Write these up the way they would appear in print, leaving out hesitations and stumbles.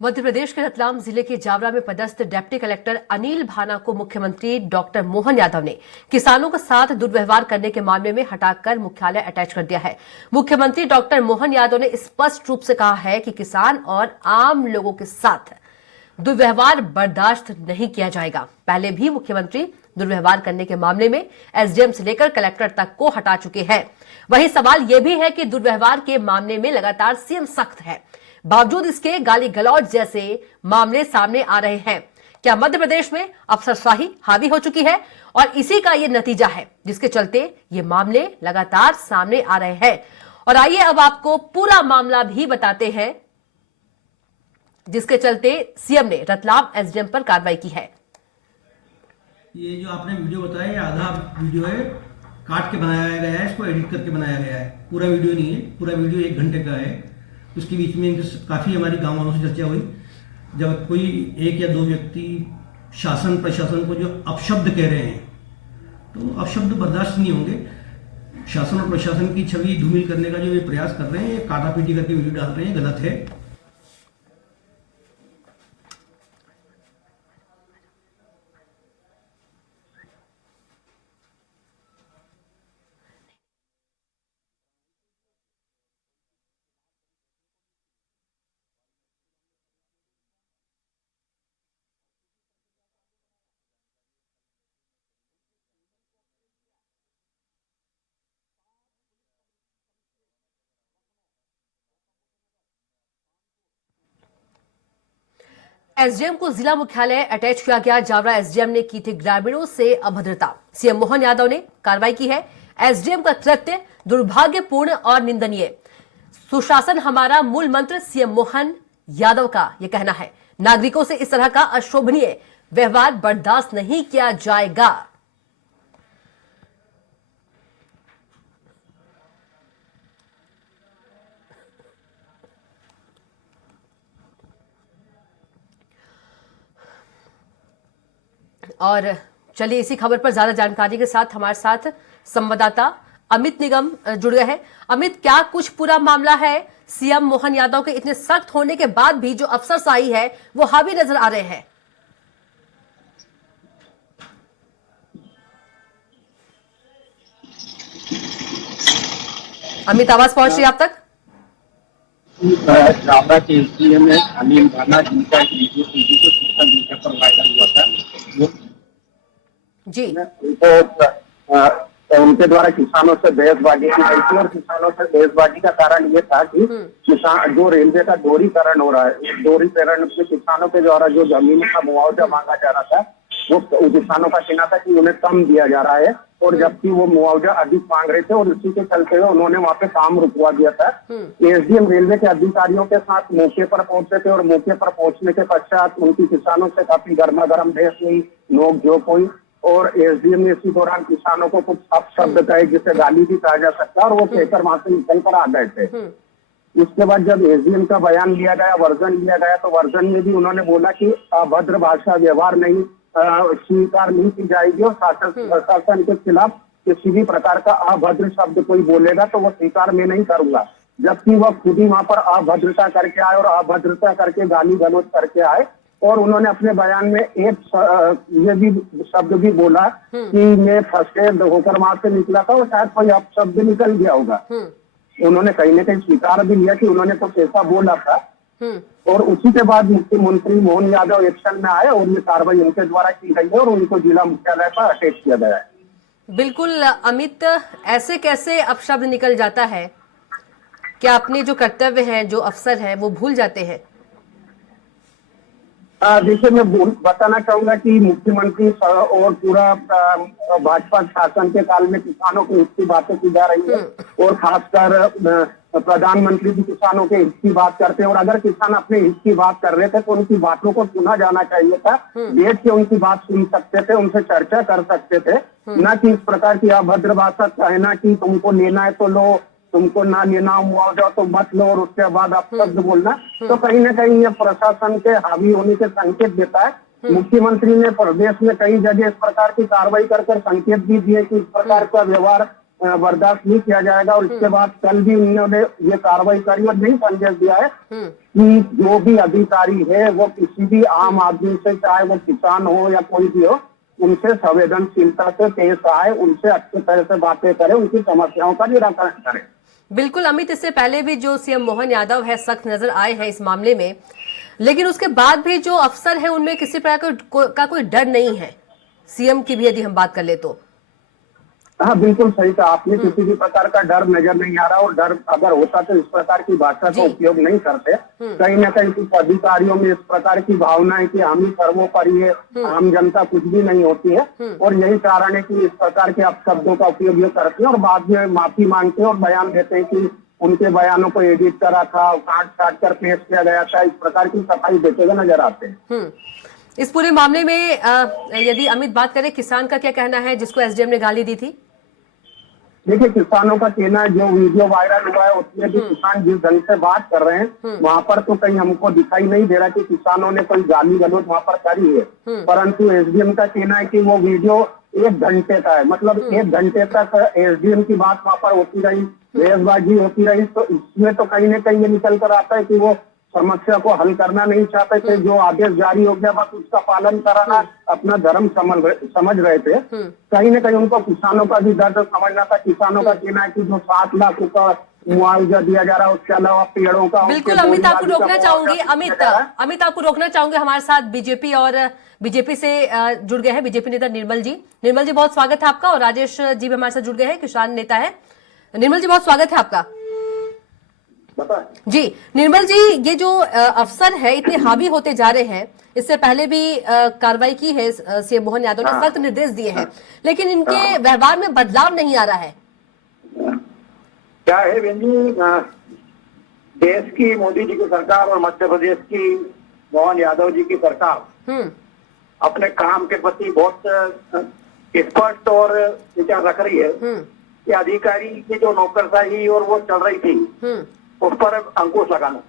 मध्य प्रदेश के रतलाम जिले के जावरा में पदस्थ डिप्टी कलेक्टर अनिल भाना को मुख्यमंत्री डॉक्टर मोहन यादव ने किसानों के साथ दुर्व्यवहार करने के मामले में हटाकर मुख्यालय अटैच कर दिया है। मुख्यमंत्री डॉक्टर मोहन यादव ने स्पष्ट रूप से कहा है कि किसान और आम लोगों के साथ दुर्व्यवहार बर्दाश्त नहीं किया जाएगा। पहले भी मुख्यमंत्री दुर्व्यवहार करने के मामले में एसडीएम से लेकर कलेक्टर तक को हटा चुके हैं। वहीं सवाल यह भी है कि दुर्व्यवहार के मामले में लगातार सीएम सख्त है, बावजूद इसके गाली गलौज जैसे मामले सामने आ रहे हैं। क्या मध्य प्रदेश में अफसरशाही हावी हो चुकी है और इसी का ये नतीजा है जिसके चलते ये मामले लगातार सामने आ रहे हैं। और आइए अब आपको पूरा मामला भी बताते हैं जिसके चलते सीएम ने रतलाम एसडीएम पर कार्रवाई की है। ये जो आपने वीडियो बताया, ये आधा वीडियो है, काट के बनाया गया है, इसको एडिट करके बनाया गया है। पूरा वीडियो नहीं है, पूरा वीडियो 1 घंटे का है। उसके बीच में काफ़ी हमारी गांव वालों से चर्चा हुई। जब कोई 1 या 2 व्यक्ति शासन प्रशासन को जो अपशब्द कह रहे हैं, तो अपशब्द बर्दाश्त नहीं होंगे। शासन और प्रशासन की छवि धूमिल करने का जो ये प्रयास कर रहे हैं, ये काटापीटी करके वीडियो डाल रहे हैं, गलत है। एसडीएम को जिला मुख्यालय अटैच किया गया। जावरा एसडीएम ने की थी ग्रामीणों से अभद्रता। सीएम मोहन यादव ने कार्रवाई की है। एसडीएम का कृत्य दुर्भाग्यपूर्ण और निंदनीय। सुशासन हमारा मूल मंत्र सीएम मोहन यादव का यह कहना है। नागरिकों से इस तरह का अशोभनीय व्यवहार बर्दाश्त नहीं किया जाएगा। और चलिए इसी खबर पर ज्यादा जानकारी के साथ हमारे साथ संवाददाता अमित निगम जुड़ गए हैं। अमित, क्या कुछ पूरा मामला है? सीएम मोहन यादव के इतने सख्त होने के बाद भी जो अफसरशाही है वो हावी नजर आ रहे हैं। अमित, आवाज पहुंच रही है आप तक? जावरा के एसडीएम में अनिल भाना, जिनका एक वीडियो टीवी पे सोशल मीडिया पर वायरल हुआ था, वो जी तो उनके द्वारा किसानों से बहसबाजी की गई थी। और किसानों से बहसबाजी का कारण ये था कि किसान जो रेलवे का दोहरीकरण हो रहा है, दोहरीकरण में किसानों के द्वारा जो जमीन का मुआवजा मांगा जा रहा था, वो किसानों का कहना था कि उन्हें कम दिया जा रहा है, और जबकि वो मुआवजा अधिक मांग रहे थे। और इसी के चलते हुए उन्होंने वहां पे काम रुकवा दिया था। एसडीएम रेलवे के अधिकारियों के साथ मौके पर पहुंचे थे, और मौके पर पहुंचने के पश्चात उनकी किसानों से काफी गर्मा गर्म बहस हुई, नोक-झोंक हुई। और एसडीएम ने इसी दौरान किसानों को कुछ अपशब्द कहे, जिसे गाली भी कहा जा सकता है, और वो कहकर वहां से निकल कर आ गए थे। इसके बाद जब एसडीएम का बयान लिया गया, वर्जन लिया गया, तो वर्जन में भी उन्होंने बोला कि अभद्र भाषा व्यवहार नहीं स्वीकार नहीं की जाएगी, और शासन के खिलाफ किसी भी प्रकार का अभद्र शब्द कोई बोलेगा तो वो स्वीकार मैं नहीं करूंगा। जबकि वह खुद ही वहां पर अभद्रता करके आए, और अभद्रता करके गाली गलौज करके आए। और उन्होंने अपने बयान में एक ये भी शब्द भी बोला कि मैं फ्रस्ट्रेट होकर वहां से निकला था, और शायद कोई अपशब्द निकल गया होगा। उन्होंने कहीं ना कहीं स्वीकार भी लिया कि उन्होंने कुछ ऐसा बोला था। और उसी के बाद मुख्यमंत्री मोहन यादव एक्शन में आए, और ये कार्रवाई उनके द्वारा की गई है, और उनको जिला मुख्यालय पर अटैच किया गया है। बिल्कुल अमित, ऐसे कैसे अपशब्द निकल जाता है? क्या अपने जो कर्तव्य है, जो अफसर है, वो भूल जाते हैं? देखिए, मैं बताना चाहूंगा कि मुख्यमंत्री और पूरा भाजपा शासन के काल में किसानों के हित की बातें की जा रही है, और खासकर प्रधानमंत्री भी किसानों के हित की बात करते हैं। और अगर किसान अपने हित की बात कर रहे थे तो उनकी बातों को सुना जाना चाहिए था, बैठ के उनकी बात सुन सकते थे, उनसे चर्चा कर सकते थे, न कि इस प्रकार की अभद्र भाषा कहना कि तुमको लेना है तो लो, तुमको ना लेना मुआवजा तो मत लो, और उसके बाद अपशब्द बोलना। तो कहीं ना कहीं ये प्रशासन के हावी होने के संकेत देता है। मुख्यमंत्री ने प्रदेश में कई जगह इस प्रकार की कार्रवाई कर संकेत भी दिए कि इस प्रकार का व्यवहार बर्दाश्त नहीं किया जाएगा। और इसके बाद कल भी उन्होंने ये कार्रवाई करी और नहीं संदेश दिया है कि जो भी अधिकारी है वो किसी भी आम आदमी से, चाहे वो किसान हो या कोई भी हो, उनसे संवेदनशीलता से पेश आए, उनसे अच्छी तरह से बातें करें, उनकी समस्याओं का निराकरण करें। बिल्कुल अमित, इससे पहले भी जो सीएम मोहन यादव है सख्त नजर आए हैं इस मामले में, लेकिन उसके बाद भी जो अफसर है उनमें किसी प्रकार का कोई डर नहीं है। सीएम की भी यदि हम बात कर ले तो हाँ, बिल्कुल सही कहा आपने। किसी भी प्रकार का डर नजर नहीं आ रहा, और डर अगर होता तो इस प्रकार की भाषा का उपयोग नहीं करते। कहीं ना कहीं कुछ अधिकारियों में इस प्रकार की भावना है कि हम ही सर्वोपरि है, आम जनता कुछ भी नहीं होती है, और यही कारण है कि इस प्रकार के अपशब्दों का उपयोग ये करते हैं और बाद में माफी मांगते हैं और बयान देते हैं कि उनके बयानों को एडिट करा था, काट कर पेश किया गया था। इस प्रकार की सफाई देते हुए नजर आते हैं। इस पूरे मामले में यदि अमित बात करें, किसान का क्या कहना है जिसको एसडीएम ने गाली दी थी? देखिए, किसानों का कहना है, जो वीडियो वायरल हुआ है उसमें भी किसान जिस ढंग से बात कर रहे हैं वहाँ पर तो कहीं हमको दिखाई नहीं दे रहा कि किसानों ने कोई गाली गलौज वहाँ पर करी है। परंतु एसडीएम का कहना है कि वो वीडियो 1 घंटे का है, मतलब 1 घंटे तक एसडीएम की बात वहाँ पर होती रही, बहसबाजी होती रही। तो इसमें तो कहीं ना कहीं ये निकल कर आता है कि वो समस्या को हल करना नहीं चाहते थे। जो आदेश जारी हो गया बस उसका पालन कराना अपना धर्म समझ रहे थे। कहीं ना कहीं उनको किसानों का भी दर्द समझना था। किसानों का कहना है कि जो 7 लाख का मुआवजा दिया जा रहा है, उसके अलावा पेड़ों का। बिल्कुल अमित, आपको रोकना चाहूंगी। अमित आपको रोकना चाहूंगे। हमारे साथ बीजेपी और बीजेपी से जुड़ गए हैं बीजेपी नेता निर्मल जी। निर्मल जी, बहुत स्वागत है आपका। और राजेश जी भी हमारे साथ जुड़ गए हैं, किसान नेता है। निर्मल जी, बहुत स्वागत है आपका। जी निर्मल जी, ये जो अफसर है इतने हावी होते जा रहे हैं, इससे पहले भी कार्रवाई की है सीएम मोहन यादव ने, सख्त निर्देश दिए हैं, लेकिन इनके व्यवहार में बदलाव नहीं आ रहा है। क्या है बेंजू, देश की मोदी जी की सरकार और मध्य प्रदेश की मोहन यादव जी की सरकार अपने काम के प्रति बहुत स्पष्ट और विचार रख रही है कि अधिकारी की जो नौकरशाही और वो चल रही थी उस पर अंकुश लगाना।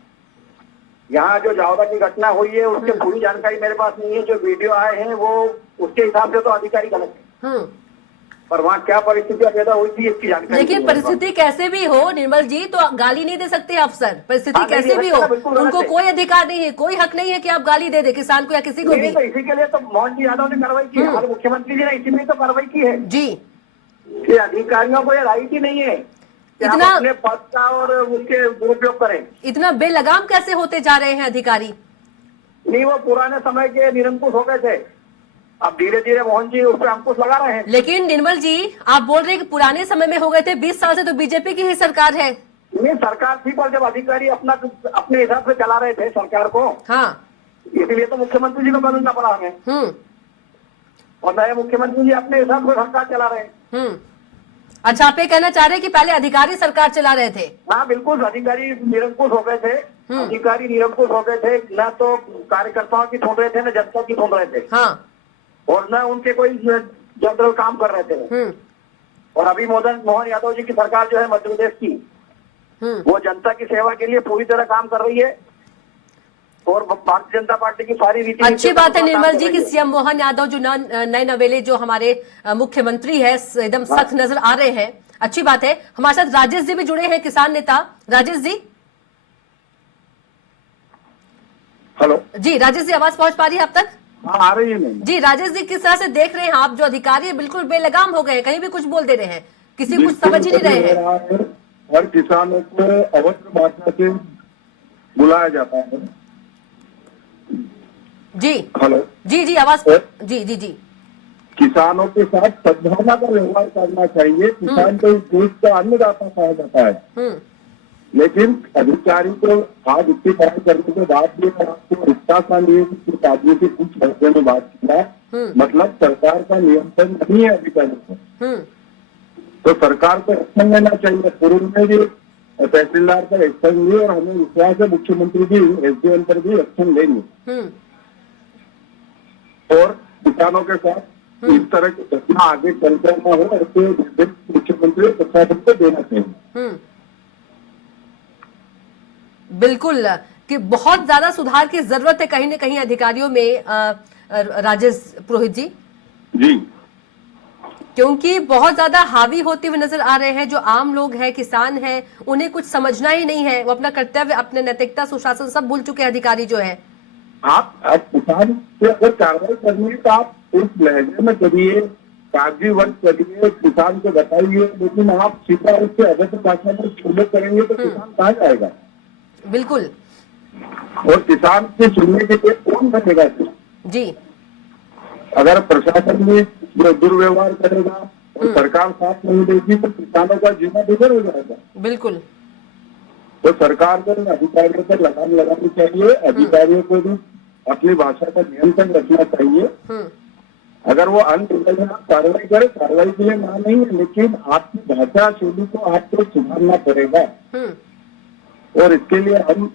यहाँ जो जावदा की घटना हुई है उसकी पूरी जानकारी मेरे पास नहीं है। जो वीडियो आए हैं वो उसके हिसाब से तो अधिकारी गलत है, पर वहाँ क्या परिस्थितियां पैदा हुई थी इसकी जानकारी। लेकिन परिस्थिति कैसे भी हो निर्मल जी, तो गाली नहीं दे सकते अफसर। परिस्थिति कैसे भी हो, उनको कोई अधिकार नहीं है, कोई हक नहीं है कि आप गाली दे दे किसान को या किसी को भी। तो इसी के लिए तो मोहन जी यादव ने कार्रवाई की है, हमारे मुख्यमंत्री जी ने इसीलिए तो कार्रवाई की है जी। कि अधिकारियों को यह राइट ही नहीं है इतना अपने पद का और उसके दुरुपयोग करें। इतना बेलगाम कैसे होते जा रहे हैं अधिकारी? नहीं, वो पुराने समय के निरंकुश हो गए थे, अब धीरे धीरे मोहन जी उस पर अंकुश लगा रहे हैं। लेकिन निर्मल जी, आप बोल रहे हैं कि पुराने समय में हो गए थे, 20 साल से तो बीजेपी की ही सरकार है। नहीं, सरकार थी पर जब अधिकारी अपने हिसाब से चला रहे थे सरकार को, हाँ, इसीलिए तो मुख्यमंत्री जी को बदलना पड़ा हमें। और नए मुख्यमंत्री जी अपने हिसाब से सरकार चला रहे हैं। अच्छा, आप ये कहना चाह रहे हैं कि पहले अधिकारी सरकार चला रहे थे? हाँ बिल्कुल, अधिकारी निरंकुश हो गए थे। अधिकारी निरंकुश हो गए थे, न तो कार्यकर्ताओं की सुन रहे थे न जनता की सुन रहे थे। हाँ। और न उनके कोई जनरल काम कर रहे थे। और अभी मोहन यादव जी की सरकार जो है मध्य प्रदेश की, वो जनता की सेवा के लिए पूरी तरह काम कर रही है और भारतीय जनता पार्टी की सारी रीति। अच्छी बात है निर्मल जी कि सीएम मोहन यादव जो नए नवेले जो हमारे मुख्यमंत्री है एकदम सख्त नजर आ रहे हैं। अच्छी बात है। हमारे साथ राजेश जी भी जुड़े हैं, किसान नेता। राजेश जी। हेलो जी राजेश जी, आवाज पहुंच पा रही है आप तक? हाँ, आ रही है। जी राजेश जी, किस तरह से देख रहे हैं आप, जो अधिकारी बिल्कुल बेलगाम हो गए, कहीं भी कुछ बोल दे रहे हैं, किसी कुछ समझ ही नहीं रहे हैं। हर किसानों को अवश्य भाषा से बुलाया जाता है। जी हेलो जी जी, आवाज जी जी जी। किसानों के साथ सद्भावना का व्यवहार करना चाहिए। किसान को इस देश का अन्नदाता कहा जाता है, लेकिन अधिकारी को आज इतनी पढ़ाई करने के बाद भी आपको रिश्ता सा लिए कुछ आदमी से कुछ भाषा में बात किया, मतलब सरकार का नियंत्रण नहीं है अधिकारी को। तो सरकार को एक्शन लेना चाहिए। पूर्व में भी तहसीलदार पर एक्शन लिए और हमें विश्वास है मुख्यमंत्री भी एसडीएम पर भी एक्शन लेंगे और किसानों के साथ इस तरह की घटना आगे चलकर न हो, ऐसे निर्देश मुख्यमंत्री प्रशासन को देना चाहिए। बिल्कुल कि बहुत ज्यादा सुधार की जरूरत है कहीं न कहीं अधिकारियों में। राजेश पुरोहित जी क्योंकि बहुत ज्यादा हावी होते हुए नजर आ रहे हैं। जो आम लोग हैं, किसान हैं, उन्हें कुछ समझना ही नहीं है। वो अपना कर्तव्य, अपने नैतिकता, सुशासन सब भूल चुके हैं अधिकारी जो है। आप किसान से अगर कार्रवाई करनी है तो आप उस लहजे में करिए, कागजी वर्क करिए, किसान को बताइए, लेकिन आप सीधा उससे अवैध भाषा में शुरू करेंगे तो किसान कहाँ जाएगा? बिल्कुल और किसान से सुनने के लिए कौन बनेगा? जी। अगर प्रशासन में जो दुर्व्यवहार करेगा और सरकार साथ नहीं देगी तो किसानों का जीना बेघर हो जाएगा। बिल्कुल। तो सरकार को अधिकारियों पर लगाम लगानी चाहिए, अधिकारियों को भी अपनी भाषा पर नियंत्रण रखना चाहिए। अगर वो अनटेबल में आप कार्रवाई करें, कार्रवाई के लिए ना नहीं है, लेकिन आपकी भाषा शैली को आपको सुधारना पड़ेगा। और इसके लिए हम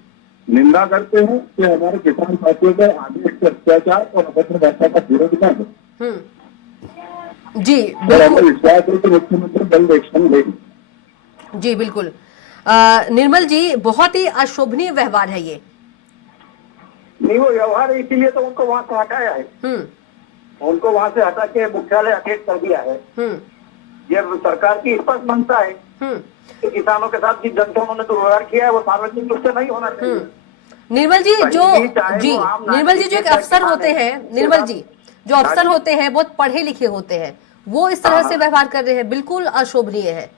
निंदा करते हैं कि हमारे किसान साथियों को आगे इसके अत्याचार और अभद्र भाषा का विरोध न हो। जी और हमें विश्वास है कि मुख्यमंत्री जल्द एक्शन लेंगे। जी बिल्कुल। निर्मल जी, बहुत ही अशोभनीय व्यवहार है ये। नहीं, वो व्यवहार है, इसीलिए तो उनको वहाँ से हटाया है। उनको वहाँ से हटा के मुख्यालय अटैच कर दिया है। ये सरकार की स्पष्ट मंशा है कि किसानों के साथ जिस ढंग से उन्होंने दुर्व्यवहार किया है वो सार्वजनिक रूप से नहीं होना चाहिए। निर्मल जी, निर्मल जी जो एक अफसर होते हैं, निर्मल जी जो अफसर होते हैं बहुत पढ़े लिखे होते हैं, वो इस तरह से व्यवहार कर रहे हैं, बिल्कुल अशोभनीय है।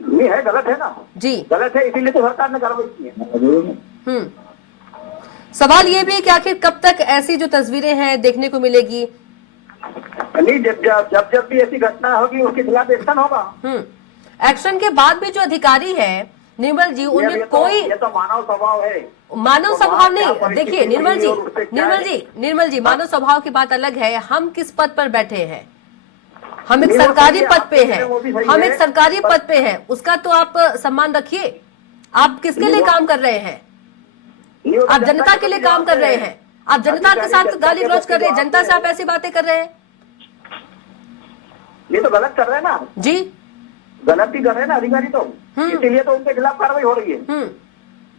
ये है, गलत है ना जी, गलत है, इसीलिए तो सरकार ने कार्रवाई की है। सवाल ये भी है कि आखिर कब तक ऐसी जो तस्वीरें हैं देखने को मिलेगी? नहीं, जब भी ऐसी घटना होगी उसके खिलाफ एक्शन होगा। एक्शन के बाद भी जो अधिकारी है निर्मल जी, उनमें कोई ये तो मानव स्वभाव है। मानव स्वभाव नहीं, देखिए निर्मल जी, मानव स्वभाव की बात अलग है। हम किस पद पर बैठे हैं? हम एक सरकारी पद पे हैं, हम एक सरकारी पद पे हैं, उसका तो आप सम्मान रखिए। आप किसके लिए काम कर रहे हैं? आप जनता के लिए काम कर रहे हैं। आप जनता के साथ गाली गलौज कर रहे हैं, जनता से आप ऐसी बातें कर रहे हैं। ये तो गलत कर रहे हैं ना जी, गलत ही कर रहे हैं ना अधिकारी, तो इसीलिए तो उनके खिलाफ कार्रवाई हो रही है।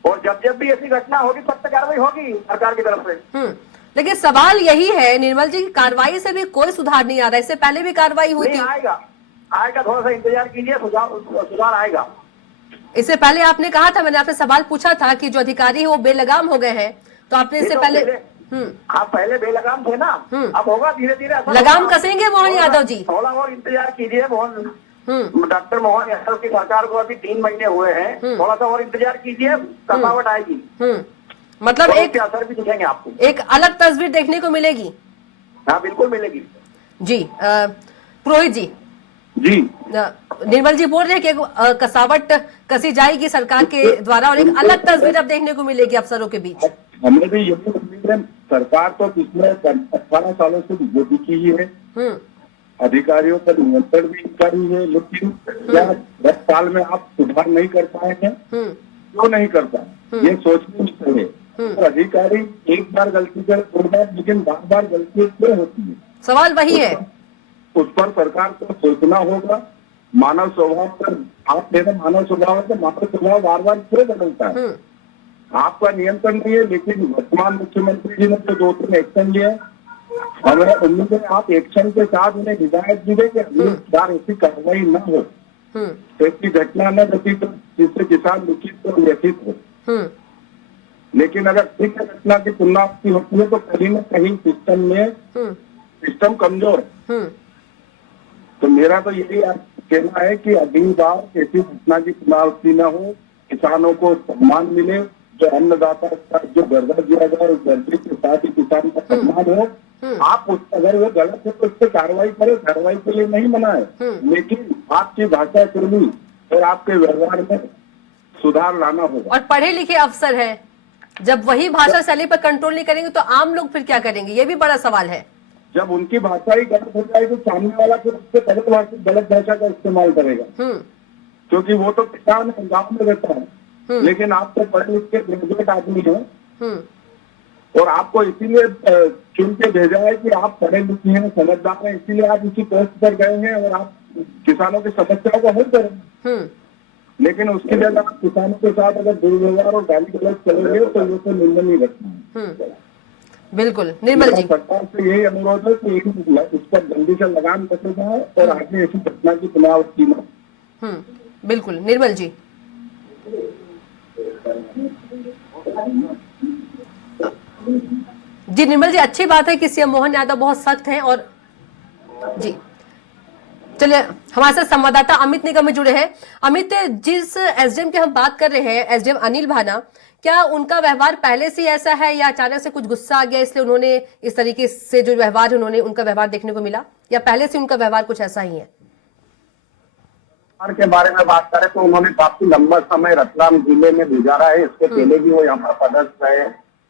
और जब भी ऐसी घटना होगी तब तक कार्रवाई होगी सरकार की तरफ से। लेकिन सवाल यही है निर्मल जी, कार्रवाई से भी कोई सुधार नहीं आ रहा है। इससे पहले भी कार्रवाई हुई थी। आएगा, थोड़ा सा इंतजार कीजिए, सुधार आएगा। इससे पहले आपने कहा था, मैंने आपसे सवाल पूछा था कि जो अधिकारी है वो बेलगाम हो गए हैं, तो आपने इससे पहले आप पहले बेलगाम थे ना, अब होगा धीरे धीरे लगाम कसेंगे मोहन यादव जी। थोड़ा और इंतजार कीजिए। डॉक्टर मोहन यादव की सरकार को अभी 3 महीने हुए हैं, थोड़ा सा और इंतजार कीजिए, कसावट आएगी। मतलब एक असर भी दिखेंगे आपको, एक अलग तस्वीर देखने को मिलेगी। हाँ बिल्कुल मिलेगी जी। पुरोहित जी, निर्मल जी बोल रहे हैं कि कसावट कसी जाएगी सरकार के द्वारा और एक अलग तस्वीर अब देखने को मिलेगी अफसरों के बीच। हमें भी यही उम्मीद है। सरकार तो पिछले 18 सालों से बीजेपी की ही है, अधिकारियों पर नियंत्रण भी करी है, लेकिन क्या 10 साल में आप सुधार नहीं कर पाए हैं? क्यों नहीं कर पाए? ये सोचने की चाहिए। तो अधिकारी एक बार गलती कर छोड़ दें, लेकिन बार बार गलती क्यों होती है? सवाल वही है, उस पर सरकार को सोचना होगा। मानव स्वभाव पर आप मेरा मानव स्वभाव है, तो मानव स्वभाव बार बार क्यों बदलता है? आपका नियंत्रण नहीं है, लेकिन वर्तमान मुख्यमंत्री जी ने तो 2-3 एक्शन लिए। हमें उम्मीद है आप एक्शन के साथ उन्हें हिदायत दी कि अगली बार ऐसी कार्रवाई न हो, ऐसी घटना न घटित हो जिससे किसान दुखित और व्यथित हो। लेकिन अगर ठीक घटना की पुनरावृत्ति होती है तो कहीं न कहीं सिस्टम कमजोर है। तो मेरा तो यही कहना है कि अगली बार ऐसी घटना की पुनरावृत्ति न हो, किसानों को सम्मान मिले, जो अन्नदाता का जो दर्जा दिया जाए उस दर्जे के साथ ही किसान का सम्मान हो। आप अगर वो गलत है तो उस पर कार्रवाई करें, कार्रवाई के लिए नहीं बनाए, लेकिन आपकी भाषा शैली और आपके व्यवहार में सुधार लाना होगा। और पढ़े लिखे अफसर है, जब वही भाषा शैली पर कंट्रोल नहीं करेंगे तो आम लोग फिर क्या करेंगे? ये भी बड़ा सवाल है। जब उनकी भाषा ही गलत हो जाएगी तो सामने वाला फिर उससे गलत भाषा का इस्तेमाल करेगा, क्योंकि वो तो किसान है, गाँव में रहता है। लेकिन आप तो पढ़े लिखे ग्रेजुएट आदमी हैं और आपको इसीलिए चुन के भेजा है कि आप पढ़े लिखे हैं, समझदार हैं, इसीलिए आप इसी पोस्ट पर गए हैं और आप किसानों की समस्याओं को हल करें। लेकिन उसके लिए आप किसानों के साथ अगर दुर्व्यवहार और गाली गलौज करेंगे तो ये तो निंदनीय घटना है। बिल्कुल निर्मल जी। सरकार से यही अनुरोध है कि इस पर जल्दी से लगाम कसे जाए और आगे ऐसी घटना की पुनरावृत्ति न। बिल्कुल निर्मल जी। जी निर्मल जी, अच्छी बात है कि सीएम मोहन यादव बहुत सख्त हैं। और जी चलिए, हमारे साथ संवाददाता अमित निगम में जुड़े हैं। अमित, जिस एसडीएम की हम बात कर रहे हैं, एसडीएम अनिल भाना, क्या उनका व्यवहार पहले से ऐसा है या अचानक से कुछ गुस्सा आ गया इसलिए उन्होंने इस तरीके से जो व्यवहार उन्होंने उनका व्यवहार देखने को मिला, या पहले से उनका व्यवहार कुछ ऐसा ही है? के बारे में बात करें तो उन्होंने काफी लंबा समय रतलाम जिले में गुजारा है। इसके पहले भी वो यहाँ पर पदस्थ रहे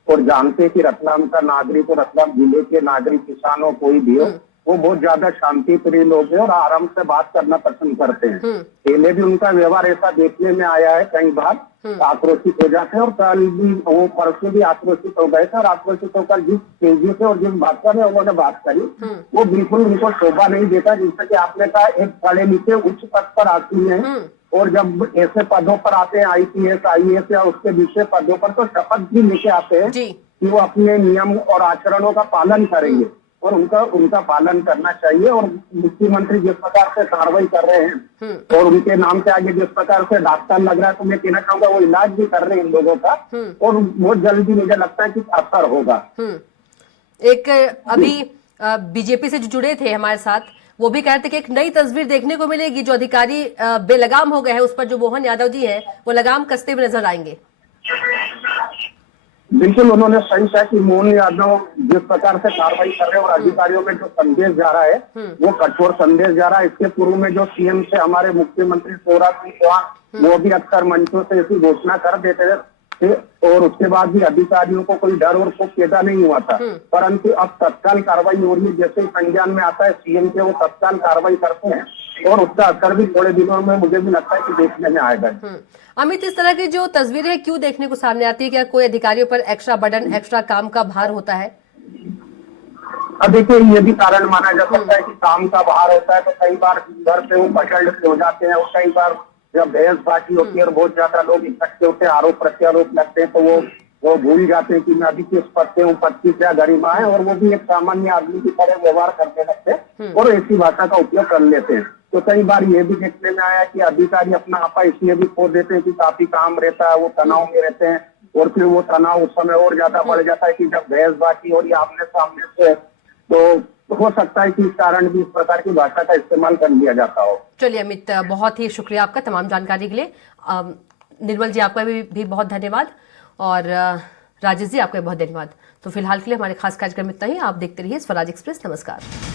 और जानते कि रतलाम का नागरिक और रतलाम जिले के नागरिक, किसानों कोई भी हो, वो बहुत ज्यादा शांति प्रिय लोग हैं और आराम से बात करना पसंद करते हैं। पहले भी उनका व्यवहार ऐसा देखने में आया है, कई बार आक्रोशित हो जाते हैं और कल भी वो परसों भी आक्रोशित हो गए थे। और आक्रोशित होकर जिस तेजी से और जिस भाषा में उन्होंने बात करी वो बिल्कुल उनको शोभा नहीं देता। जिससे कि आपने कहा, एक पढ़े लिखे उच्च पद पर आती है और जब ऐसे पदों पर आते हैं, आईपीएस, आईएएस या उसके दूसरे पदों पर, तो शपथ भी लेके आते हैं कि वो अपने नियम और आचरणों का पालन करेंगे और उनका पालन करना चाहिए। और मुख्यमंत्री जिस प्रकार से कार्रवाई कर रहे हैं और उनके नाम से आगे जिस प्रकार से डॉक्टर लग रहा है, तो मैं कहना चाहूंगा वो इलाज भी कर रहे हैं इन लोगों का और बहुत जल्दी मुझे लगता है कि असर होगा। एक अभी बीजेपी से जो जुड़े थे हमारे साथ, वो भी कहते कि एक नई तस्वीर देखने को मिलेगी। जो अधिकारी बेलगाम हो गए हैं, उस पर जो मोहन यादव जी हैं वो लगाम कसते हुए नजर आएंगे। बिल्कुल, उन्होंने सही कहा कि मोहन यादव जिस प्रकार से कार्रवाई कर रहे हैं और अधिकारियों में जो संदेश जा रहा है वो कठोर संदेश जा रहा है। इसके पूर्व में जो सीएम से हमारे मुख्यमंत्री शिवराज सिंह चौहान, वो भी अक्सर मंचों से ऐसी घोषणा कर देते थे और उसके बाद भी अधिकारियों को कोई डर और को पैदा नहीं हुआ था। परंतु अब तत्काल कार्रवाई हो रही है। जैसे ही संज्ञान में आता है सीएम के, वो तत्काल कार्रवाई करते हैं और उसका असर भी थोड़े दिनों में मुझे भी लगता है कि देखने में आएगा। अमित, इस तरह की जो तस्वीरें क्यों देखने को सामने आती है? क्या कोई अधिकारियों पर एक्स्ट्रा बर्डन, एक्स्ट्रा काम का भार होता है? अब देखिए, ये भी कारण माना जा सकता है कि काम का भार होता है, तो कई बार घर से वो पकड़ हो जाते हैं और कई बार जब बहसबाजी होती है और बहुत ज्यादा लोग इकट्ठे होते हैं, आरोप प्रत्यारोप लगते हैं, तो वो भूल जाते हैं कि मैं अभी किस पद पे हूँ, पद की क्या गरिमा है, और वो भी एक सामान्य आदमी की तरह व्यवहार करने लगते हैं और ऐसी भाषा का उपयोग कर लेते हैं। तो कई बार ये भी देखने में आया कि अधिकारी अपना आपा इसलिए भी खो देते हैं कि काफी काम रहता है, वो तनाव में रहते हैं और फिर वो तनाव उस समय और ज्यादा बढ़ जाता है कि जब बहसबाजी हो रही है आमने सामने से, तो हो सकता है कि इस कारण भी इस प्रकार की भाषा का इस्तेमाल कर लिया जाता हो। चलिए अमित, बहुत ही शुक्रिया आपका तमाम जानकारी के लिए। निर्मल जी, आपका भी बहुत धन्यवाद और राजेश जी, आपका भी बहुत धन्यवाद। तो फिलहाल के लिए हमारे खास कार्यक्रम इतना ही। आप देखते रहिए स्वराज एक्सप्रेस। नमस्कार।